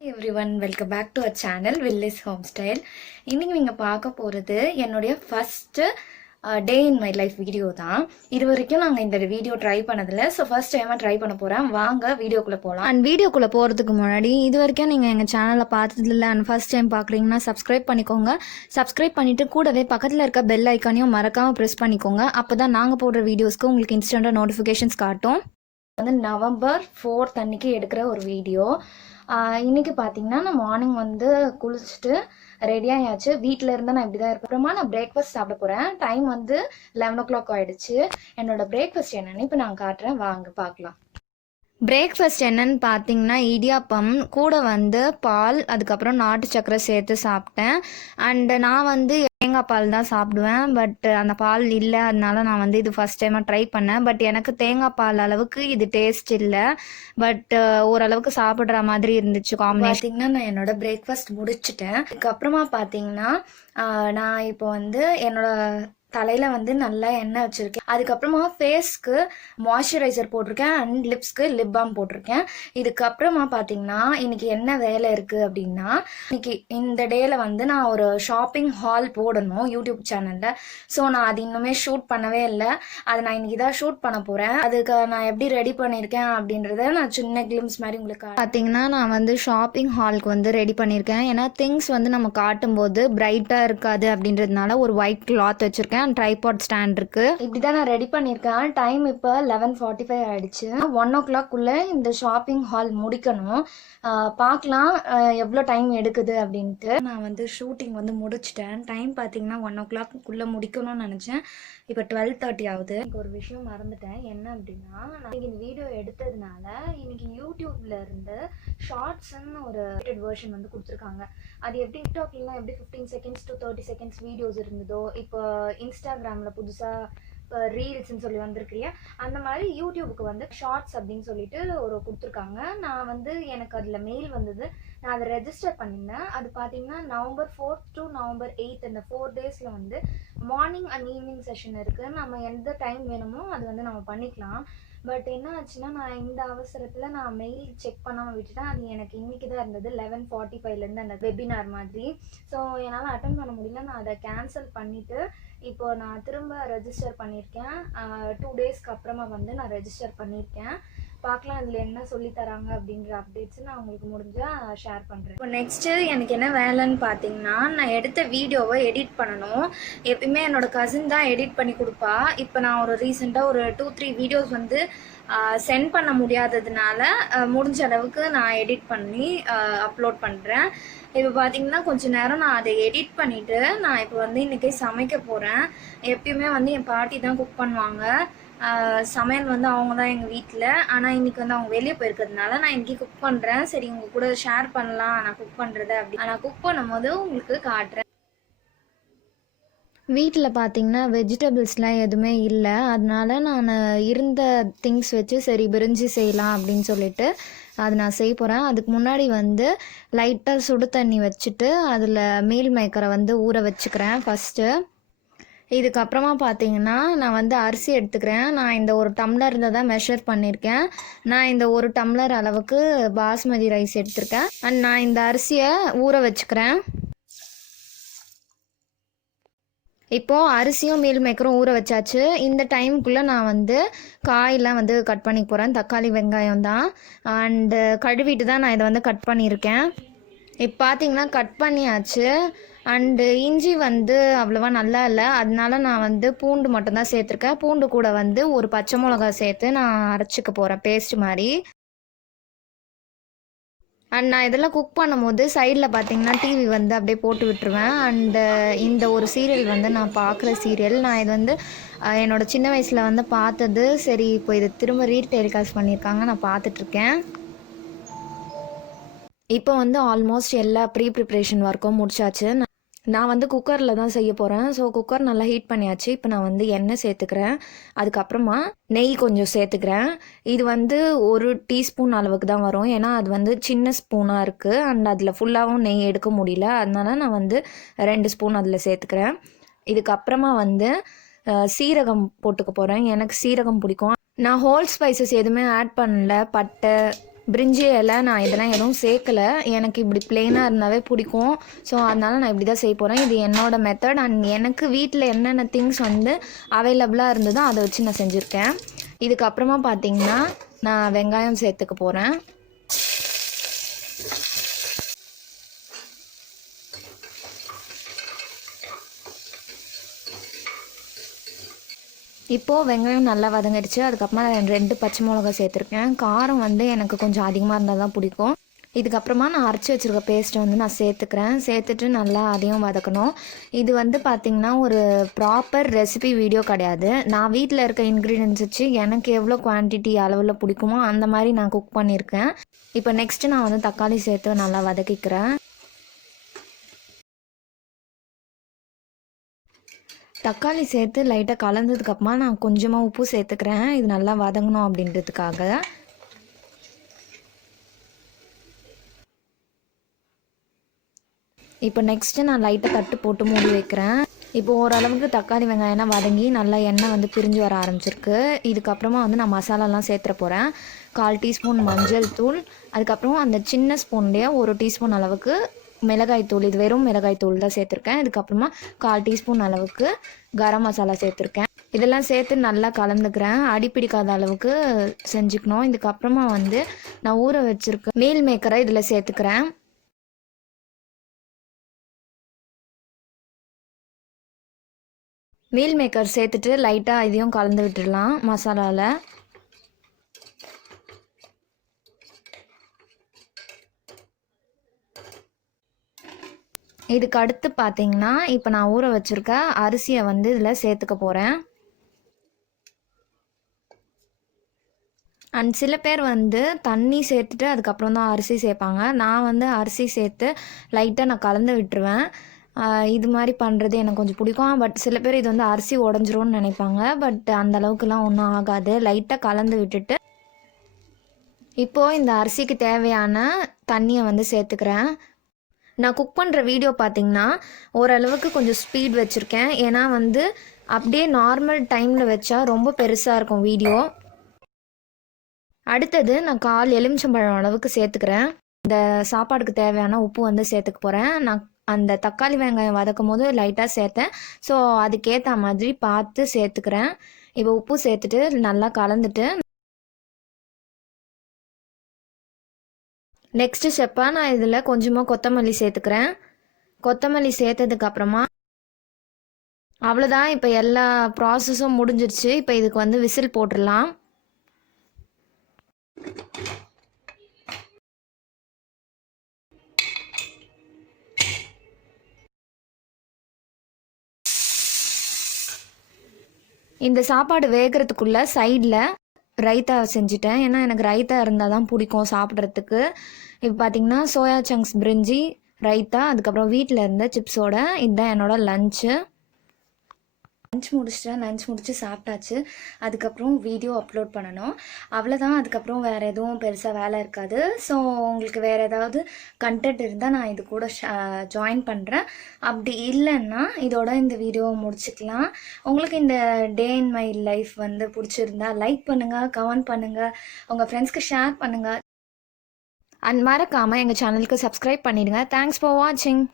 everyone, welcome back to our channel Village Homestyle. இன்னைக்கு நீங்க பார்க்க போறது என்னுடைய first day in my life video தான். இது வரைக்கும் நாங்கள் இந்த வீடியோ ட்ரை பண்ணதில்லை. ஸோ ஃபர்ஸ்ட் டைமாக ட்ரை பண்ண போகிறேன். வாங்க வீடியோக்குள்ளே போகலாம். அண்ட் வீடியோக்குள்ளே போகிறதுக்கு முன்னாடி இது வரைக்கும் நீங்கள் எங்கள் சேனலை பார்த்ததில்ல அண்ட் ஃபர்ஸ்ட் டைம் பார்க்குறீங்கன்னா சப்ஸ்கிரைப் பண்ணிக்கோங்க. சப்ஸ்கிரைப் பண்ணிவிட்டு கூடவே பக்கத்தில் இருக்க பெல் ஐக்கானையும் மறக்காமல் ப்ரெஸ் பண்ணிக்கோங்க. அப்போ தான் நாங்கள் போடுற வீடியோஸ்க்கு உங்களுக்கு இன்ஸ்டண்ட்டாக நோட்டிஃபிகேஷன்ஸ் காட்டும். வந்து நவம்பர் 4 அன்னைக்கு எடுக்கிற ஒரு வீடியோ. இன்னைக்கு பார்த்தீங்கன்னா நான் மார்னிங் வந்து குளிச்சுட்டு ரெடியாகியாச்சு. வீட்டில் இருந்தால் நான் இப்படி தான் இருப்பேன். அப்புறமா நான் பிரேக்ஃபாஸ்ட் சாப்பிட போகிறேன். டைம் வந்து 11 o'clock ஆகிடுச்சு. என்னோட பிரேக்ஃபாஸ்ட் என்னன்னு இப்போ நான் காட்டுறேன், வாங்க பார்க்கலாம். பிரேக்ஃபாஸ்ட் என்னன்னு பார்த்தீங்கன்னா இடியாப்பம் கூட வந்து பால், அதுக்கப்புறம் நாட்டு சக்கரை சேர்த்து சாப்பிட்டேன். அண்டு நான் வந்து தேங்காய் பால் தான் சாப்பிடுவேன். பட் அந்த பால் இல்லை, அதனால நான் வந்து இது ஃபஸ்ட் டைமாக ட்ரை பண்ணேன். பட் எனக்கு தேங்காய் பால் அளவுக்கு இது டேஸ்ட் இல்லை. பட் ஓரளவுக்கு சாப்பிட்ற மாதிரி இருந்துச்சு. பார்த்தீங்கன்னா நான் என்னோட பிரேக்ஃபாஸ்ட் முடிச்சுட்டேன். அதுக்கப்புறமா பார்த்தீங்கன்னா நான் இப்போ வந்து என்னோட தலையில் வந்து நல்லா எண்ணெய் வச்சுருக்கேன். அதுக்கப்புறமா ஃபேஸ்க்கு மாய்ஸ்சரைசர் போட்டிருக்கேன் அண்ட் லிப்ஸ்க்கு லிப் பாம் போட்டிருக்கேன். இதுக்கப்புறமா பார்த்தீங்கன்னா இன்னைக்கு என்ன வேலை இருக்குது அப்படின்னா, இன்னைக்கு இந்த டேயில் வந்து நான் ஒரு ஷாப்பிங் ஹால் போடணும் யூடியூப் சேனலில். ஸோ நான் அது இன்னுமே ஷூட் பண்ணவே இல்லை. அதை நான் இன்னைக்கு தான் ஷூட் பண்ண போகிறேன். அதுக்கு நான் எப்படி ரெடி பண்ணியிருக்கேன் அப்படின்றத நான் சின்ன கிளிம்ஸ் மாதிரி உங்களுக்கு பார்த்தீங்கன்னா நான் வந்து ஷாப்பிங் ஹாலுக்கு வந்து ரெடி பண்ணியிருக்கேன். ஏன்னா திங்ஸ் வந்து நம்ம காட்டும்போது பிரைட்டாக இருக்காது அப்படின்றதுனால ஒரு ஒயிட் கிளாத் வச்சுருக்கேன். ட்ரைபாட் ஸ்டாண்ட் இருக்கு. இப்படிதான் நான் ரெடி பண்ணியிருக்கேன். டைம் இப்போ 11:45 ஆயிடுச்சு. 1 o'clock இந்த ஷாப்பிங் ஹால் முடிக்கணும். பார்க்கலாம் எவ்வளோ டைம் எடுக்குது அப்படின்ட்டு. நான் வந்து ஷூட்டிங் வந்து முடிச்சிட்டேன். டைம் பார்த்தீங்கன்னா 1 o'clock முடிக்கணும்னு நினச்சேன். இப்போ 12:30 ஆகுது. எனக்கு ஒரு விஷயம் மறந்துட்டேன். என்ன அப்படின்னா, நான் இந்த வீடியோ எடுத்ததுனால இன்னைக்கு யூடியூப்ல இருந்து ஷார்ட்ஸ்ன்னு ஒரு வெர்ஷன் வந்து கொடுத்துருக்காங்க. அது எப்படி டிக்டாக்லாம் எப்படி 15 seconds to 30 seconds வீடியோஸ் இருந்ததோ, இப்போ இன்ஸ்டாகிராமில் புதுசாக ரீல்ஸ்ன்னு சொல்லி வந்திருக்கிறியா, அந்த மாதிரி யூடியூபுக்கு வந்து ஷார்ட்ஸ் அப்படின்னு சொல்லிட்டு ஒரு கொடுத்துருக்காங்க. நான் வந்து எனக்கு அதில் மெயில் வந்தது. நான் அதை ரெஜிஸ்டர் பண்ணியிருந்தேன். அது பார்த்தீங்கன்னா November 4th to November 8th இந்த 4 daysல வந்து மார்னிங் அண்ட் ஈவினிங் செஷன் இருக்குது. நம்ம எந்த டைம் வேணுமோ அது வந்து நம்ம பண்ணிக்கலாம். பட் என்ன ஆச்சுன்னா, நான் இந்த அவசரத்தில் நான் மெயில் செக் பண்ணாமல் விட்டுட்டேன். அது எனக்கு இன்றைக்கி தான் இருந்தது 11:45 அந்த வெபினார் மாதிரி. ஸோ என்னால் அட்டன் பண்ண முடியல. நான் அதை கேன்சல் பண்ணிவிட்டு இப்போ நான் திரும்ப ரெஜிஸ்டர் பண்ணியிருக்கேன். 2 daysக்கு அப்புறமா வந்து நான் ரெஜிஸ்டர் பண்ணியிருக்கேன். பார்க்கலாம் அதில் என்ன சொல்லித்தராங்க அப்படின்ற அப்டேட்ஸ் நான் உங்களுக்கு முடிஞ்சால் ஷேர் பண்ணுறேன். இப்போ நெக்ஸ்ட்டு எனக்கு என்ன வேலைன்னு பார்த்தீங்கன்னா, நான் எடுத்த வீடியோவை எடிட் பண்ணணும். எப்பயுமே என்னோடய கசின் தான் எடிட் பண்ணி கொடுப்பா. இப்போ நான் ஒரு ரீசெண்டாக ஒரு 2-3 வீடியோஸ் வந்து சென்ட் பண்ண முடியாததுனால முடிஞ்ச அளவுக்கு நான் எடிட் பண்ணி அப்லோட் பண்ணுறேன். இப்போ பார்த்தீங்கன்னா கொஞ்சம் நேரம் நான் அதை எடிட் பண்ணிவிட்டு நான் இப்போ வந்து இன்றைக்கி சமைக்க போகிறேன். எப்பயுமே வந்து என் பாட்டி தான் குக் பண்ணுவாங்க. சமையல் வந்து அவங்க தான் எங்கள் வீட்டில். ஆனால் இன்றைக்கி வந்து அவங்க வெளியே போயிருக்கிறதுனால நான் இன்றைக்கி குக் பண்ணுறேன். சரி உங்கள் கூட ஷேர் பண்ணலாம் நான் குக் பண்ணுறதை அப்படி. நான் குக் பண்ணும்போது உங்களுக்கு காட்டுறேன். வீட்டில் பார்த்தீங்கன்னா வெஜிடபிள்ஸ்லாம் எதுவுமே இல்லை. அதனால நான் இருந்த திங்ஸ் வச்சு சரி பிரிஞ்சி செய்யலாம் அப்படின்னு சொல்லிட்டு அது நான் செய்ய போகிறேன். அதுக்கு முன்னாடி வந்து லைட்டாக சுடு தண்ணி வச்சுட்டு அதில் மீல் மேக்கரை வந்து ஊற வச்சுக்கிறேன் ஃபஸ்ட்டு. இதுக்கப்புறமா பார்த்தீங்கன்னா நான் வந்து அரிசி எடுத்துக்கிறேன். நான் இந்த ஒரு டம்ளர் தான் மெஷர் பண்ணியிருக்கேன். நான் இந்த ஒரு டம்ளர் அளவுக்கு பாஸ்மதி ரைஸ் எடுத்திருக்கேன். அண்ட் நான் இந்த அரிசியை ஊற வச்சுக்கிறேன். இப்போது அரிசியும் மீல் மேக்கரும் ஊற வச்சாச்சு. இந்த டைமுக்குள்ளே நான் வந்து காயெல்லாம் வந்து கட் பண்ணி போகிறேன். தக்காளி வெங்காயம் தான் அண்டு கழுவிட்டு தான் நான் இதை வந்து கட் பண்ணியிருக்கேன். இப்போ பார்த்தீங்கன்னா கட் பண்ணியாச்சு. அண்டு இஞ்சி வந்து அவ்வளோவா நல்லா இல்லை, அதனால நான் வந்து பூண்டு மட்டும்தான் சேர்த்துருக்கேன். பூண்டு கூட வந்து ஒரு பச்சை மிளகா சேர்த்து நான் அரைச்சிக்க போகிறேன் பேஸ்ட் மாதிரி. அண்ட் நான் இதெல்லாம் குக் பண்ணும்போது சைடில் பார்த்தீங்கன்னா டிவி வந்து அப்படியே போட்டு விட்டுருவேன். அண்டு இந்த ஒரு சீரியல் வந்து நான் பார்க்குற சீரியல். நான் இது வந்து என்னோடய சின்ன வயசில் வந்து பார்த்தது. சரி இப்போ இது திரும்ப ரீடெலிகாஸ்ட் பண்ணியிருக்காங்க, நான் பார்த்துட்ருக்கேன். இப்போ வந்து ஆல்மோஸ்ட் எல்லா ப்ரிப்ரேஷன் ஒர்க்கும் முடிச்சாச்சு. நான் வந்து குக்கரில் தான் செய்ய போகிறேன். ஸோ குக்கர் நல்லா ஹீட் பண்ணியாச்சு. இப்போ நான் வந்து எண்ணெய் சேர்த்துக்கிறேன். அதுக்கப்புறமா நெய் கொஞ்சம் சேர்த்துக்கிறேன். இது வந்து 1 டீஸ்பூன் அளவுக்கு தான் வரும். ஏன்னா அது வந்து சின்ன ஸ்பூனாக இருக்குது அண்ட் அதில் ஃபுல்லாகவும் நெய் எடுக்க முடியல. அதனால நான் வந்து 2 ஸ்பூன் அதில் சேர்த்துக்கிறேன். இதுக்கப்புறமா வந்து சீரகம் போட்டுக்க போகிறேன். எனக்கு சீரகம் பிடிக்கும். நான் ஹோல் ஸ்பைசஸ் எதுவுமே ஆட் பண்ணல. பட்டை, பிரிஞ்சி இலை நான் இதெல்லாம் எதுவும் சேர்க்கலை. எனக்கு இப்படி பிளெயினாக இருந்தாவே பிடிக்கும். ஸோ அதனால் நான் இப்படி தான் செய்ய போகிறேன். இது என்னோடய மெத்தட். அண்ட் எனக்கு வீட்டில் என்னென்ன திங்ஸ் வந்து அவைலபிளாக இருந்ததோ அதை வச்சு நான் செஞ்சுருக்கேன். இதுக்கப்புறமா பார்த்திங்கன்னா நான் வெங்காயம் சேர்த்துக்க போகிறேன். இப்போது வெங்காயம் நல்லா வதங்கிடுச்சு. அதுக்கப்புறமா நான் 2 பச்சை மிளகா சேர்த்துருக்கேன். காரம் வந்து எனக்கு கொஞ்சம் அதிகமாக இருந்தால் தான் பிடிக்கும். இதுக்கப்புறமா நான் அரைச்சி வச்சுருக்க பேஸ்ட்டை வந்து நான் சேர்த்துக்கிறேன். சேர்த்துட்டு நல்லா அதையும் வதக்கணும். இது வந்து பார்த்திங்கன்னா ஒரு ப்ராப்பர் ரெசிபி வீடியோ கிடையாது. நான் வீட்டில் இருக்க இன்க்ரீடியன்ஸ் வச்சு எனக்கு எவ்வளோ குவான்டிட்டி அளவில் பிடிக்குமோ அந்த மாதிரி நான் குக் பண்ணியிருக்கேன். இப்போ நெக்ஸ்ட்டு நான் வந்து தக்காளி சேர்த்து நல்லா வதக்கிக்கிறேன். தக்காளி சேர்த்து லைட்டாக கலந்ததுக்கப்புறமா நான் கொஞ்சமாக உப்பு சேர்த்துக்கிறேன். இது நல்லா வதங்கணும் அப்படின்றதுக்காக. இப்போ நெக்ஸ்ட்டு நான் லைட்டாக தட்டு போட்டு மூடி வைக்கிறேன். இப்போ ஓரளவுக்கு தக்காளி வெங்காயம்லாம் வதங்கி நல்லா எண்ணெய் வந்து பிரிஞ்சு வர ஆரம்பிச்சிருக்கு. இதுக்கப்புறமா வந்து நான் மசாலாலாம் சேர்த்துற போகிறேன். 1/4 டீஸ்பூன் மஞ்சள் தூள், அதுக்கப்புறம் அந்த சின்ன ஸ்பூன்லேயே 1 டீஸ்பூன் அளவுக்கு மிளகாய்த்தூள், இது வெறும் மிளகாய்த்தூள் தான் சேர்த்துருக்கேன். இதுக்கப்புறமா 1/4 டீஸ்பூன் அளவுக்கு கரம் மசாலா சேர்த்துருக்கேன். இதெல்லாம் சேர்த்து நல்லா கலந்துக்கிறேன். அடிப்பிடிக்காத அளவுக்கு செஞ்சுக்கணும். இதுக்கப்புறமா வந்து நான் ஊற வச்சுருக்க மீல் மேக்கரை இதில் சேர்த்துக்கிறேன். மீல் மேக்கர் சேர்த்துட்டு லைட்டாக இதையும் கலந்து விட்டுடலாம் மசாலாவில். இதுக்கு அடுத்து பார்த்தீங்கன்னா இப்போ நான் ஊற வச்சுருக்க அரிசியை வந்து இதில் சேர்த்துக்க போகிறேன். அண்ட் சில பேர் வந்து தண்ணி சேர்த்துட்டு அதுக்கப்புறம் தான் அரிசி சேர்ப்பாங்க. நான் வந்து அரிசி சேர்த்து லைட்டாக நான் கலந்து விட்டுருவேன். இது மாதிரி பண்ணுறது எனக்கு கொஞ்சம் பிடிக்கும். பட் சில பேர் இது வந்து அரிசி உடஞ்சிரும்னு நினைப்பாங்க. பட் அந்த அளவுக்குலாம் ஒன்றும் ஆகாது. லைட்டாக கலந்து விட்டுட்டு இப்போது இந்த அரிசிக்கு தேவையான தண்ணியை வந்து சேர்த்துக்கிறேன். நான் குக் பண்ணுற வீடியோ பார்த்திங்கன்னா ஓரளவுக்கு கொஞ்சம் ஸ்பீட் வச்சுருக்கேன். ஏன்னா வந்து அப்படியே நார்மல் டைமில் வச்சா ரொம்ப பெருசாக இருக்கும் வீடியோ. அடுத்தது நான் 1/4 எலுமிச்சம்பழம் அளவுக்கு சேர்த்துக்கிறேன். இந்த சாப்பாடுக்கு தேவையான உப்பு வந்து சேர்த்துக்க போகிறேன். நான் அந்த தக்காளி வெங்காயம் வதக்கும் போது லைட்டாக சேர்த்தேன். ஸோ அதுக்கேற்ற மாதிரி பார்த்து சேர்த்துக்கிறேன். இப்போ உப்பு சேர்த்துட்டு நல்லா கலந்துட்டு நெக்ஸ்ட்டு ஸ்டெப்பாக நான் இதில் கொஞ்சமாக கொத்தமல்லி சேர்த்துக்கிறேன். கொத்தமல்லி சேர்த்ததுக்கப்புறமா அவ்வளோதான். இப்போ எல்லா ப்ராசஸும் முடிஞ்சிருச்சு. இப்போ இதுக்கு வந்து விசில் போட்டுடலாம். இந்த சாப்பாடு வேகிறதுக்குள்ளே சைடில் ரைத்தா செஞ்சுட்டேன். ஏன்னா எனக்கு ரைத்தா இருந்தால் தான் பிடிக்கும் சாப்பிட்றதுக்கு. இப்போ பார்த்திங்கன்னா சோயா சங்க்ஸ் பிரிஞ்சி, ரைத்தா, அதுக்கப்புறம் வீட்டில் இருந்த சிப்ஸோட இதுதான் என்னோடய லஞ்சு. லஞ்ச் முடிச்சு சாப்பிட்டாச்சு. அதுக்கப்புறம் வீடியோ அப்லோட் பண்ணணும். அவ்வளோதான். அதுக்கப்புறம் வேறு எதுவும் பெருசாக வேலை இருக்காது. ஸோ உங்களுக்கு வேறு ஏதாவது கண்டென்ட் இருந்தால் நான் இது கூட ஜாயின் பண்ணுறேன். அப்படி இல்லைன்னா இதோட இந்த வீடியோவை முடிச்சுக்கலாம். உங்களுக்கு இந்த டே இன் மை லைஃப் வந்து பிடிச்சிருந்தா லைக் பண்ணுங்கள், கமெண்ட் பண்ணுங்கள், உங்கள் ஃப்ரெண்ட்ஸ்க்கு ஷேர் பண்ணுங்கள். அண்ட் மறக்காமல் எங்கள் சேனலுக்கு சப்ஸ்கிரைப் பண்ணிடுங்க. தேங்க்ஸ் ஃபார் வாட்சிங்.